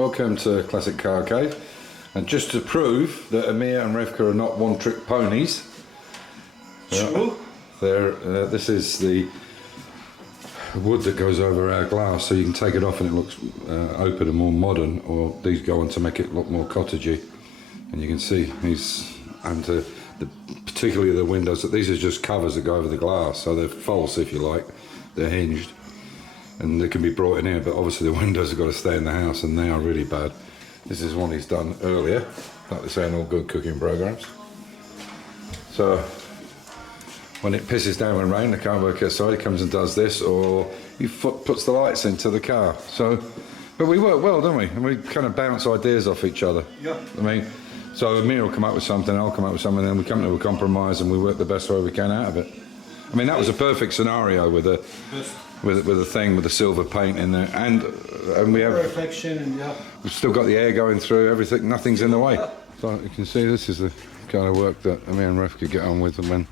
Welcome to Classic Car Cave, and just to prove that Amir and Revka are not one-trick ponies, True. this is the wood that goes over our glass, so you can take it off and it looks open and more modern, or these go on to make it look more cottagey. And you can see particularly the windows, that these are just covers that go over the glass, so they're false if you like, they're hinged. And they can be brought in here, but obviously the windows have got to stay in the house, and they are really bad. This is one he's done earlier, like they say in all good cooking programs. So when it pisses down with rain, they can't work outside, he comes and does this, or he puts the lights into the car. So, but we work well, don't we? And we kind of bounce ideas off each other. Yeah. I mean, so Amir will come up with something, I'll come up with something, and then we come to a compromise and we work the best way we can out of it. I mean, that was a perfect scenario with a thing with the silver paint in there, and we have reflection, and yeah, we've still got the air going through everything. Nothing's in the way. So you can see this is the kind of work that Amir and Ref could get on with when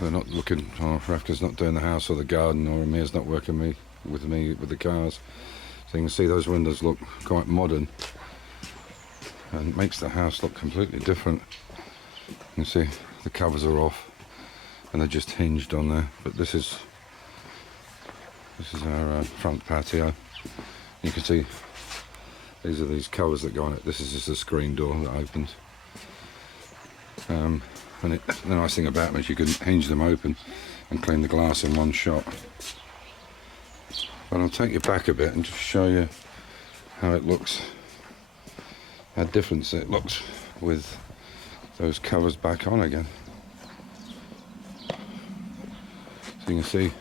they're not looking, or Refka's not doing the house or the garden, or Amir's not working with the cars. So you can see those windows look quite modern, and it makes the house look completely different. You can see the covers are off, and they're just hinged on there. But this is our front patio. You can see these are these covers that go on it. This is just a screen door that opens. And the nice thing about them is you can hinge them open and clean the glass in one shot. But I'll take you back a bit and just show you how it looks, how different it looks with those covers back on again. So you can see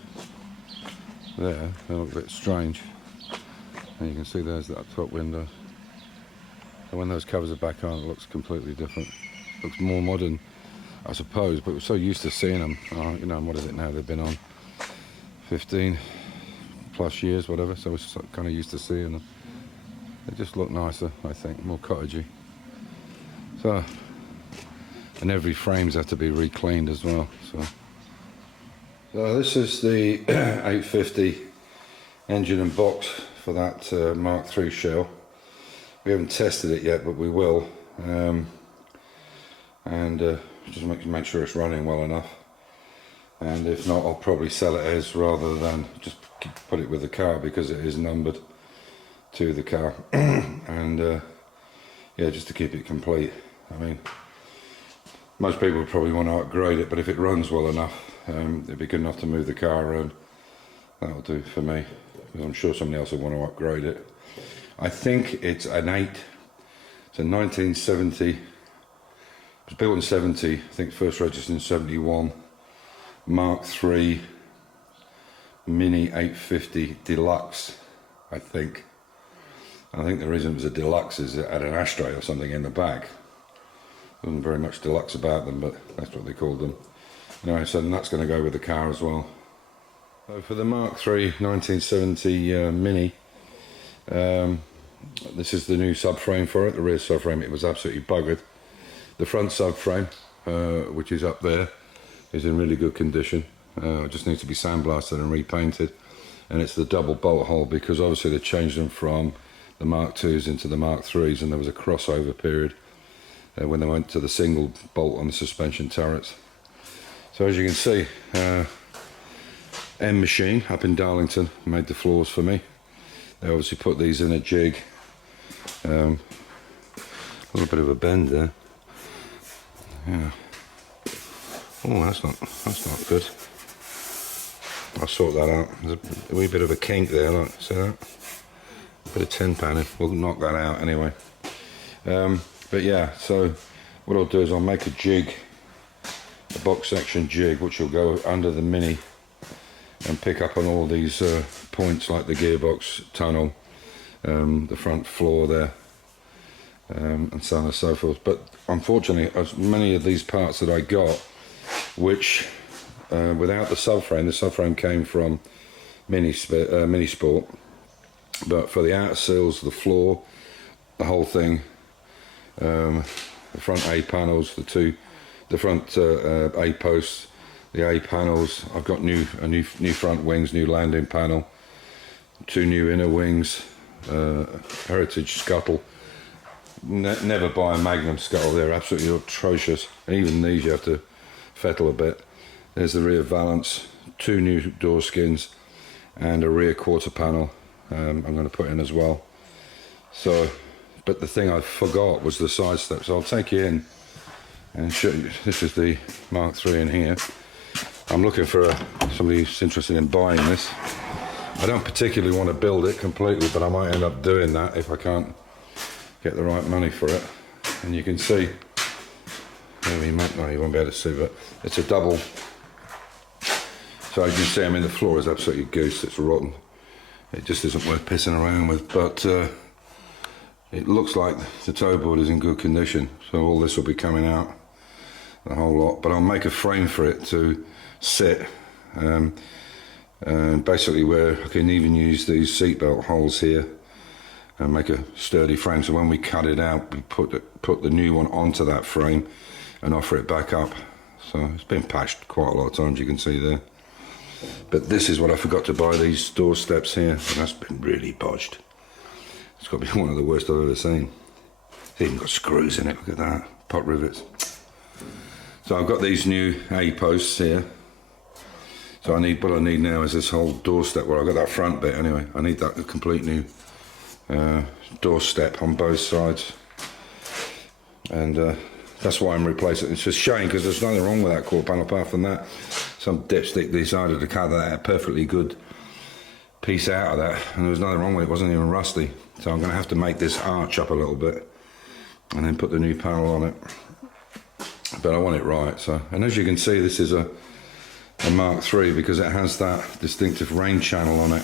there, they look a bit strange, and you can see there's that top window. And when those covers are back on, it looks completely different. It looks more modern, I suppose, but we're so used to seeing them. You know, what is it now? They've been on 15 plus years, whatever, so we're kind of used to seeing them. They just look nicer, I think, more cottagey. So, and every frames have to be re-cleaned as well. So this is the 850 engine and box for that Mark III shell. We haven't tested it yet, but we will, just make sure it's running well enough. And if not, I'll probably sell it as, rather than just put it with the car, because it is numbered to the car. And yeah, just to keep it complete. I mean, most people would probably want to upgrade it, but if it runs well enough, it'd be good enough to move the car around. That'll do for me, because I'm sure somebody else will want to upgrade it. I think it's an 8. It's a 1970. It was built in 70. I think first registered in 71. Mark III Mini 850 Deluxe, I think. And I think the reason it was a deluxe is it had an ashtray or something in the back. There wasn't very much deluxe about them, but that's what they called them. Anyway, so that's going to go with the car as well. So for the Mark III 1970 Mini, this is the new subframe for it. The rear subframe, it was absolutely buggered. The front subframe, which is up there, is in really good condition. It just needs to be sandblasted and repainted. And it's the double bolt hole, because obviously they changed them from the Mark IIs into the Mark IIIs, and there was a crossover period when they went to the single bolt on the suspension turrets. So as you can see, M Machine up in Darlington made the floors for me. They obviously put these in a jig. A little bit of a bend there. Yeah. Oh, that's not good. I'll sort that out. There's a wee bit of a kink there, like, see that? A bit of tin panning. We'll knock that out anyway. But yeah, so what I'll do is I'll make a jig, a box section jig, which will go under the Mini and pick up on all these points, like the gearbox tunnel, the front floor there, and so on and so forth. But unfortunately, as many of these parts that I got, which without the subframe came from Mini Sport, but for the outer seals, the floor, the whole thing, the front A panels, the front A posts, the A panels. I've got new front wings, new landing panel, 2 new inner wings, Heritage scuttle. Never buy a Magnum scuttle, they're absolutely atrocious. Even these you have to fettle a bit. There's the rear valance, 2 new door skins and a rear quarter panel I'm going to put in as well. So, but the thing I forgot was the side steps. So I'll take you in and show you. This is the Mark III in here. I'm looking for somebody who's interested in buying this. I don't particularly want to build it completely, but I might end up doing that if I can't get the right money for it. And you can see, maybe you won't be able to see, but it's a double. So as you see, I mean, the floor is absolutely goose, it's rotten. It just isn't worth pissing around with, but it looks like the toe board is in good condition. So all this will be coming out, the whole lot, but I'll make a frame for it to sit. And basically where I can even use these seatbelt holes here and make a sturdy frame, so when we cut it out we put the new one onto that frame and offer it back up. So it's been patched quite a lot of times, you can see there. But this is what I forgot to buy, these door steps here, and that's been really bodged. It's got to be one of the worst I've ever seen. It's even got screws in it, look at that, pot rivets. So I've got these new A posts here. So what I need now is this whole doorstep where I've got that front bit anyway. I need that complete new doorstep on both sides. And that's why I'm replacing it. It's just a shame because there's nothing wrong with that quarter panel apart from that. Some dipstick decided to cut that perfectly good piece out of that, and there was nothing wrong with it, it wasn't even rusty. So I'm going to have to make this arch up a little bit and then put the new panel on it. But I want it right. So, and as you can see, this is a Mark III because it has that distinctive rain channel on it,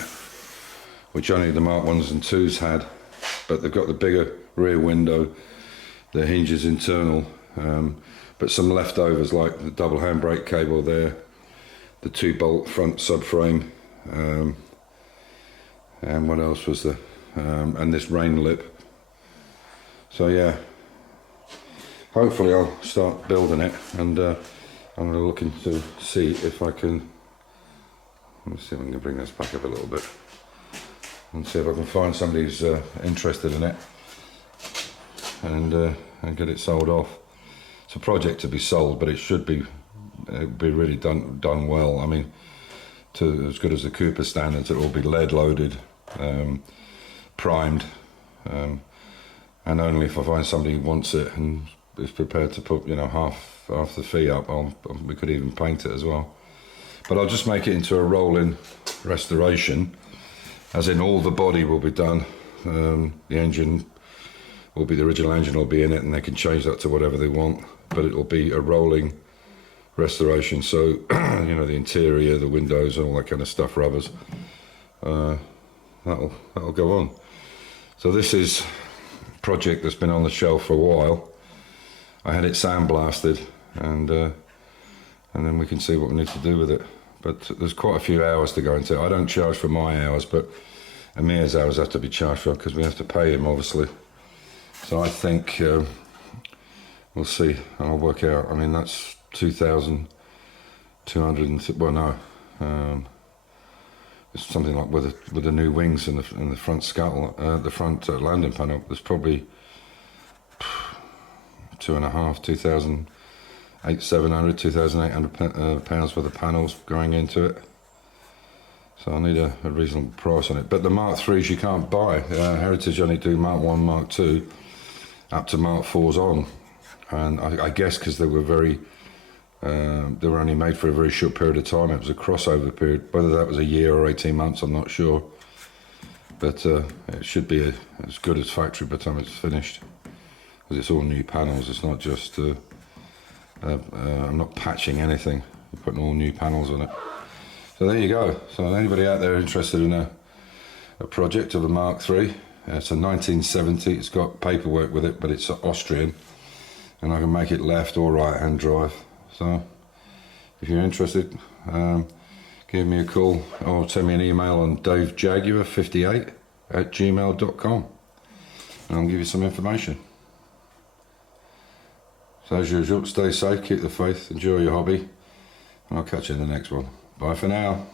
which only the Mark 1s and 2s had. But they've got the bigger rear window, the hinges internal, but some leftovers like the double handbrake cable there, the 2-bolt front subframe, and what else was there? And this rain lip. So yeah, hopefully I'll start building it, and I'm going to look into see if I can. Let me see if I can bring this back up a little bit and see if I can find somebody who's interested in it and get it sold off. It's a project to be sold, but it should be really done well. I mean, to as good as the Cooper standards, it will be lead loaded, primed, and only if I find somebody who wants it and is prepared to put, you know, half the fee up, we could even paint it as well. But I'll just make it into a rolling restoration, as in all the body will be done. The engine will be, the original engine will be in it, and they can change that to whatever they want, but it'll be a rolling restoration. So you know, the interior, the windows, all that kind of stuff, rubbers, that'll go on. So this is a project that's been on the shelf for a while. I had it sandblasted, and then we can see what we need to do with it. But there's quite a few hours to go into it. I don't charge for my hours, but Amir's hours have to be charged for because we have to pay him, obviously. So I think we'll see. I'll work out. I mean, that's 2,200. Well, no, it's something like with the new wings and the front scuttle, the front landing panel. There's probably 2,800, 2,800 pounds worth of panels going into it. So I need a reasonable price on it. But the Mark IIIs you can't buy. Heritage only do Mark 1, Mark 2, up to Mark 4s on. And I guess because they were they were only made for a very short period of time. It was a crossover period. Whether that was a year or 18 months, I'm not sure. But it should be as good as factory by the time it's finished. Because it's all new panels. It's not just I'm not patching anything. I'm putting all new panels on it. So there you go. So anybody out there interested in a project of a Mark III, it's a 1970. It's got paperwork with it, but it's Austrian, and I can make it left or right hand drive. So if you're interested, give me a call or send me an email on davejaguar58@gmail.com, and I'll give you some information. So as usual, stay safe, keep the faith, enjoy your hobby, and I'll catch you in the next one. Bye for now.